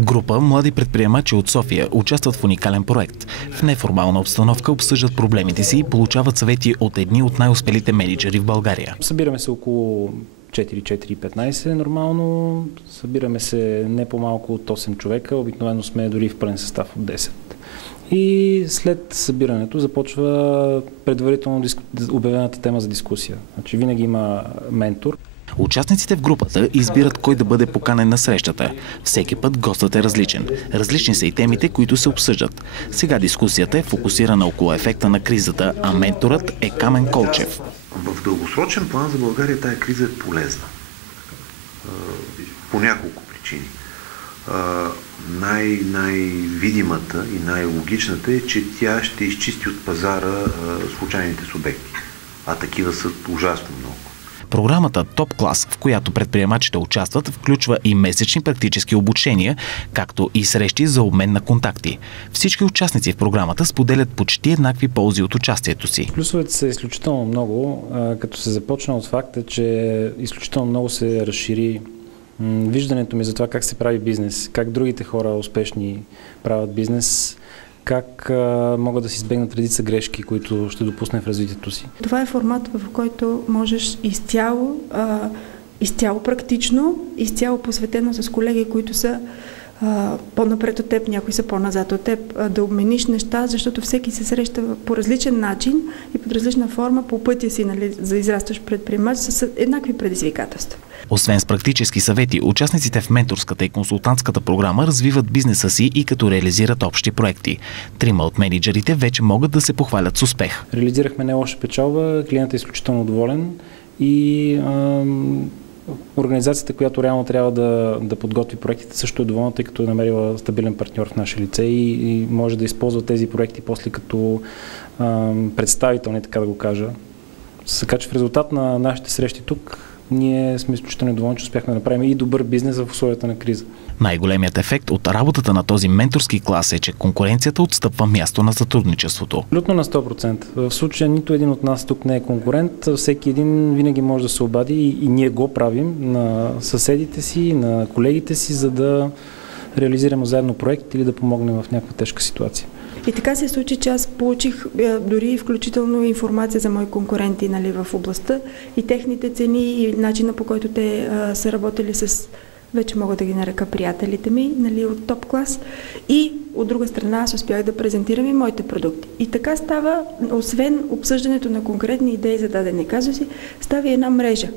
Група млади предприемачи от София участват в уникален проект. В неформална обстановка обсъждат проблемите си и получават съвети от едни от най-успелите мениджъри в България. Събираме се около 4-4-15 нормално. Събираме се не по-малко от 8 човека. Обикновено сме дори в пълен състав от 10. И след събирането започва предварително обявената тема за дискусия. Значи винаги има ментор. Участниците в групата избират кой да бъде поканен на срещата. Всеки път гостът е различен. Различни са и темите, които се обсъждат. Сега дискусията е фокусирана около ефекта на кризата, а менторът е Камен Колчев. В дългосрочен план за България тая криза е полезна. По няколко причини. Най-видимата и най-логичната е, че тя ще изчисти от пазара случайните субекти. А такива са ужасно много. Програмата Топ клас, в която предприемачите участват, включва и месечни практически обучения, както и срещи за обмен на контакти. Всички участници в програмата споделят почти еднакви ползи от участието си. Плюсовете са изключително много, като се започна от факта, че изключително много се разшири виждането ми за това как се прави бизнес, как другите хора успешни правят бизнес, как могат да се избегнат редица грешки, които ще допуснем в развитието си. Това е формат, в който можеш изцяло практично, изцяло посветено с колеги, които са по-напред от теб, някои са по-назад от теб, да обмениш неща, защото всеки се среща по различен начин и под различна форма по пътя си, нали, за израстваш предприемач с еднакви предизвикателства. Освен с практически съвети, участниците в менторската и консултантската програма развиват бизнеса си и като реализират общи проекти. 3 от мениджърите вече могат да се похвалят с успех. Реализирахме не лоша печалба, клиентът е изключително доволен и организацията, която реално трябва да подготви проектите, също е доволна, тъй като е намерила стабилен партньор в наше лице и може да използва тези проекти после като представителни, така да го кажа. Така че в резултат на нашите срещи тук ние сме изключително доволни, че успяхме да направим и добър бизнес в условията на криза. Най-големият ефект от работата на този менторски клас е, че конкуренцията отстъпва място на сътрудничеството. Абсолютно на 100%. В случая нито един от нас тук не е конкурент. Всеки един винаги може да се обади и ние го правим на съседите си, на колегите си, за да реализираме заедно проект или да помогнем в някаква тежка ситуация. И така се случи, че аз получих дори включително информация за мои конкуренти, нали, в областта и техните цени и начина, по който те са работили с, вече мога да ги нарека, приятелите ми, нали, от топ клас. И от друга страна аз успях да презентирам и моите продукти. И така става, освен обсъждането на конкретни идеи за дадени казуси, става и една мрежа.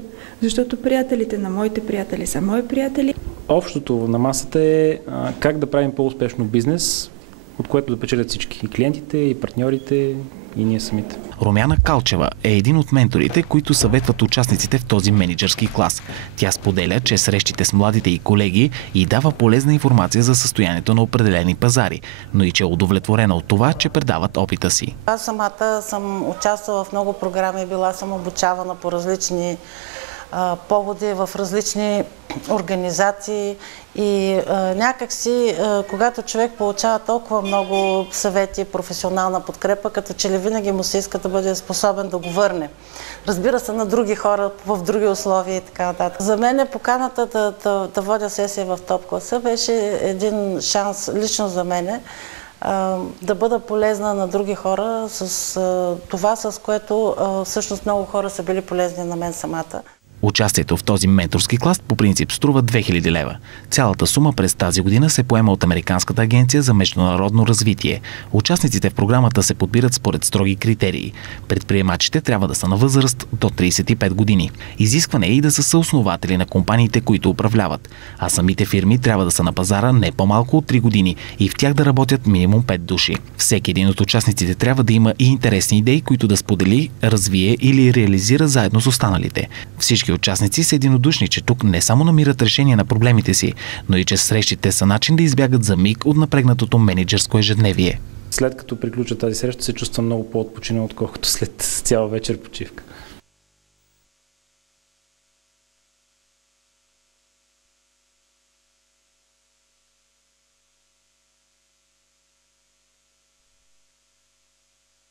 Защото приятелите на моите приятели са мои приятели. Общото на масата е как да правим по-успешно бизнес, от което да печелят всички. И клиентите, и партньорите, и ние самите. Румяна Калчева е един от менторите, които съветват участниците в този мениджърски клас. Тя споделя, че срещите с младите и колеги и дава полезна информация за състоянието на определени пазари, но и че е удовлетворена от това, че предават опита си. Аз самата съм участвала в много програми, била съм обучавана по различни поводи в различни организации и някакси, когато човек получава толкова много съвети, професионална подкрепа, като че ли винаги му се иска да бъде способен да го върне. Разбира се, на други хора, в други условия и така нататък. За мен поканата да водя сесия в топ класа беше един шанс лично за мене да бъда полезна на други хора с това, с което всъщност много хора са били полезни на мен самата. Участието в този менторски клас по принцип струва 2000 лева. Цялата сума през тази година се поема от Американската агенция за международно развитие. Участниците в програмата се подбират според строги критерии. Предприемачите трябва да са на възраст до 35 години. Изискване е и да са съоснователи на компаниите, които управляват. А самите фирми трябва да са на пазара не по-малко от 3 години и в тях да работят минимум 5 души. Всеки един от участниците трябва да има и интересни идеи, които да сподели, развие или реализира заедно с останалите. Всички участници са единодушни, че тук не само намират решение на проблемите си, но и че срещите са начин да избягат за миг от напрегнатото мениджърско ежедневие. След като приключа тази среща, се чувствам много по-отпочинал, отколкото след цяла вечер почивка.